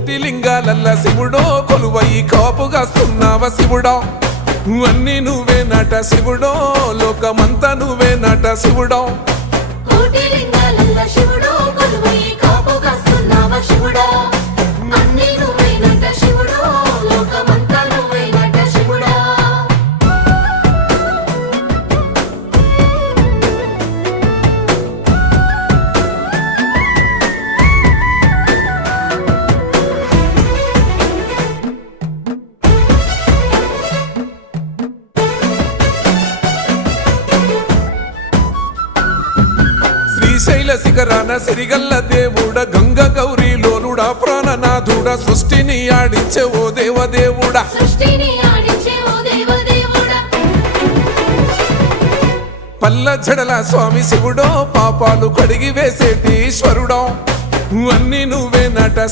కోటి లింగాలల్ల శివుడో కొలువై కాపుగాస్తున్నావ శివుడా అన్ని నువ్వే నట శివుడో లోకమంతా నువ్వే నట శివుడో కోటి లింగాలల్ల శివుడో కొలువై కాపుగాస్తున్నావ శివుడా అన్ని నువ్వే నట శివుడో లోకమంతా నువ్వే నట శివుడా శ్రీశైల శిఖరాన సిరిగల్ల దేవుడ గంగ గౌరీ లోలుడా ప్రాణనాథుడ సృష్టిని ఆడించే ఓ దేవదేవుడా సృష్టిని ఆడించే ఓ దేవదేవుడా పల్ల జడల స్వామి శివుడో పాపాలు కడిగి వేసేటి ఈశ్వరుడో అన్ని నువ్వే నట